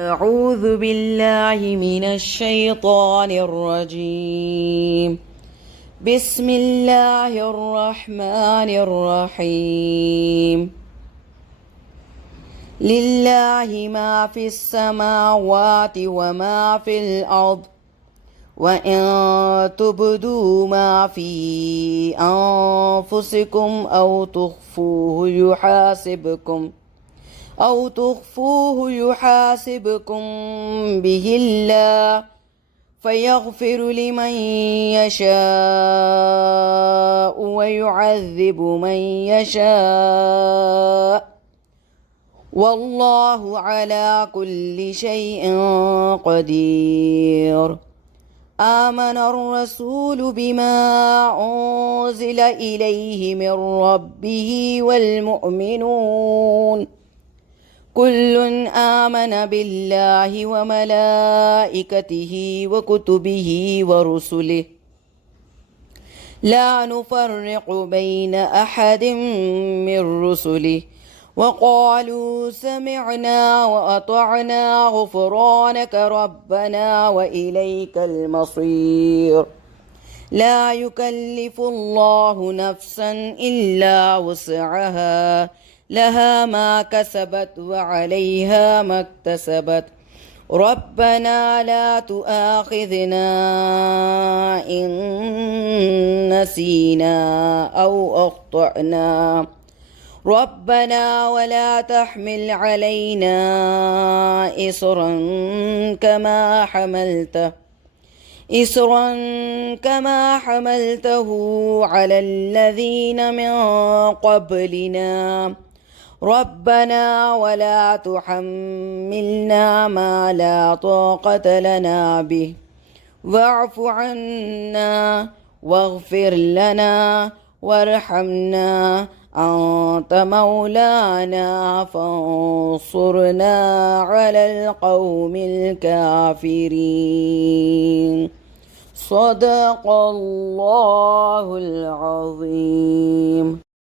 أعوذ بالله من الشيطان الرجيم. بسم الله الرحمن الرحيم. لله ما في السماوات وما في الأرض، وإن تبدوا ما في أنفسكم أو تخفوه يحاسبكم به الله، فيغفر لمن يشاء ويعذب من يشاء، والله على كل شيء قدير. آمن الرسول بما أنزل إليه من ربه والمؤمنون كل آمن بالله وملائكته وكتبه ورسله لا نفرق بين أحد من رسله، وقالوا سمعنا وأطعنا غفرانك ربنا وإليك المصير. لا يكلف الله نفسا إلا وسعها، لها ما كسبت وعليها ما اكتسبت. ربنا لا تؤاخذنا إن نسينا أو أخطأنا، ربنا ولا تحمل علينا إصرا كما حملته على الذين من قبلنا، ربنا ولا تحملنا ما لا طاقة لنا به، واعف عنا واغفر لنا وارحمنا، أنت مولانا فانصرنا على القوم الكافرين. صدق الله العظيم.